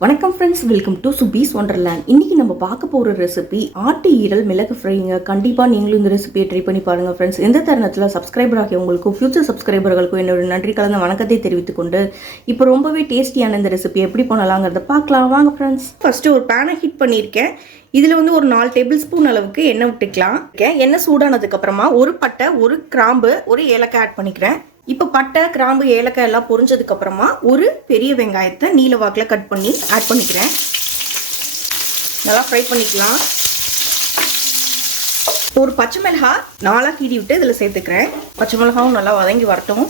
வணக்கம் friends welcome to Subi's wonderland இன்றைக்கி நம்ம பார்க்க போகிற ரெசிபி ஆட்டு ஈரல் மிளகு ஃப்ரைங்க கண்டிப்பாக நீங்களும் இந்த ரெசிபியை ட்ரை பண்ணி பாருங்க ஃப்ரெண்ட்ஸ் இந்த தருணத்தில் சப்ஸ்கிரைபர் ஆகிய உங்களுக்கும் ஃபியூச்சர் சப்ஸ்கிரைபர்களுக்கும் என்னோட நன்றி கலந்த வணக்கத்தை தெரிவித்துக்கொண்டு இப்போ ரொம்பவே டேஸ்டியான இந்த ரெசிபி எப்படி பண்ணலாங்கிறத பார்க்கலாம். வாங்க ஃப்ரெண்ட்ஸ் ஃபஸ்ட்டு ஒரு பேனை ஹீட் பண்ணியிருக்கேன். இதில் வந்து ஒரு நாலு டேபிள் ஸ்பூன் அளவுக்கு எண்ணெய் விட்டுக்கலாம் எண்ணெய் சூடானதுக்கப்புறமா ஒரு பட்டை ஒரு கிராம்பு ஒரு ஏலக்காய் ஆட் பண்ணிக்கிறேன். இப்போ பட்டை கிராம்பு ஏலக்காய் எல்லாம் பொரிஞ்சதுக்கப்புறமா ஒரு பெரிய வெங்காயத்தை நீல வாக்கில் கட் பண்ணி ஆட் பண்ணிக்கிறேன். நல்லா ஃப்ரை பண்ணிக்கலாம். ஒரு பச்சை மிளகாய் நாலாக கீடி விட்டு இதில் சேர்த்துக்கிறேன். பச்சை மிளகாவும் நல்லா வதங்கி வரட்டும்.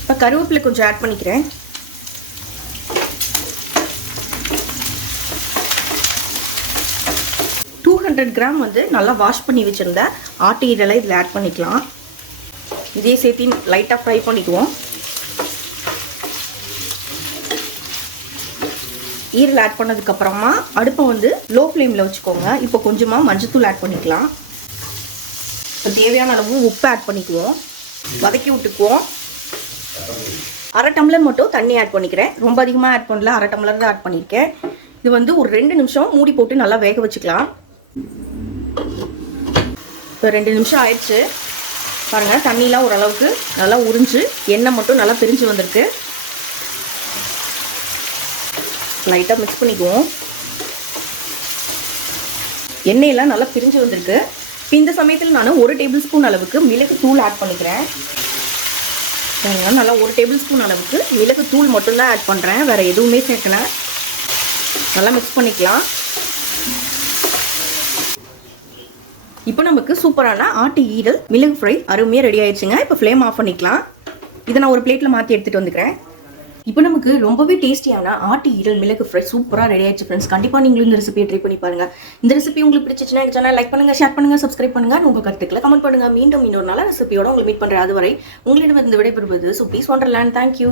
இப்போ கருவேப்பிலை கொஞ்சம் ஆட் பண்ணிக்கிறேன். ஹண்ட்ரட் கிராம் வந்து நல்லா வாஷ் பண்ணி வச்சுருந்த ஆட்டு ஈரலை இதில் ஆட் பண்ணிக்கலாம். இதே சேர்த்து லைட்டாக ஃப்ரை பண்ணிக்குவோம். ஈரல் ஆட் பண்ணதுக்கப்புறமா அடுப்பை வந்து லோ ஃப்ளேமில் வச்சுக்கோங்க. இப்போ கொஞ்சமாக மஞ்சத்தூள் ஆட் பண்ணிக்கலாம். இப்போ தேவையான அளவு உப்பு ஆட் பண்ணிக்குவோம். வதக்கி விட்டுக்குவோம். அரை டம்ளர் மட்டும் தண்ணி ஆட் பண்ணிக்கிறேன். ரொம்ப அதிகமாக ஆட் பண்ணல. அரை டம்ளர் தான் ஆட் பண்ணியிருக்கேன். இது வந்து ஒரு ரெண்டு நிமிஷம் மூடி போட்டு நல்லா வேக வச்சுக்கலாம். இப்போ ரெண்டு நிமிஷம் ஆயிடுச்சு. பாருங்கள் தண்ணிலாம் ஓரளவுக்கு நல்லா உறிஞ்சு எண்ணெய் மட்டும் நல்லா பிரிஞ்சு வந்திருக்கு. லைட்டாக மிக்ஸ் பண்ணிக்குவோம். எண்ணெயெல்லாம் நல்லா பிரிஞ்சு வந்திருக்கு. இப்போ இந்த சமயத்தில் நான் ஒரு டேபிள் ஸ்பூன் அளவுக்கு மிளகு தூள் ஆட் பண்ணிக்கிறேன். நல்லா ஒரு டேபிள் ஸ்பூன் அளவுக்கு மிளகு தூள் மட்டும்தான் ஆட் பண்ணுறேன் வேறு எதுவுமே சேர்க்கல. நல்லா மிக்ஸ் பண்ணிக்கலாம். இப்போ நமக்கு சூப்பரான ஆட்டு ஈரல் மிளகு ஃப்ரை அருமையாக ரெடி ஆயிடுச்சுங்க. இப்போ ஃப்ளேம் ஆஃப் பண்ணிக்கலாம். இதை நான் ஒரு பிளேட்டில் மாற்றி எடுத்துகிட்டு வந்துக்கிறேன். இப்போ நமக்கு ரொம்பவே டேஸ்டியான ஆட்டு ஈரல் மிளகு ஃப்ரை சூப்பராக ரெடி ஆயிடுச்சு ஃப்ரெண்ட்ஸ் கண்டிப்பாக நீங்களும் இந்த ரெசிபியை ட்ரை பண்ணி பாருங்க. இந்த ரெசிபி உங்களுக்கு பிடிச்சிச்சுன்னா எங்கள் சேனல் லைக் பண்ணுங்க ஷேர் பண்ணுங்கள் சப்ஸ்கிரைப் பண்ணுங்க. உங்கள் கருத்துக்களை கமெண்ட் பண்ணுங்கள் மீண்டும் இன்னொரு நல்ல ரெசிபியோட உங்களை மீட் பண்ணுறேன் அதுவரை உங்களிடம் இருந்து விடைபெறுவது ஸோ ப்ளீஸ் ஒண்டர்லேண்ட் தேங்க்யூ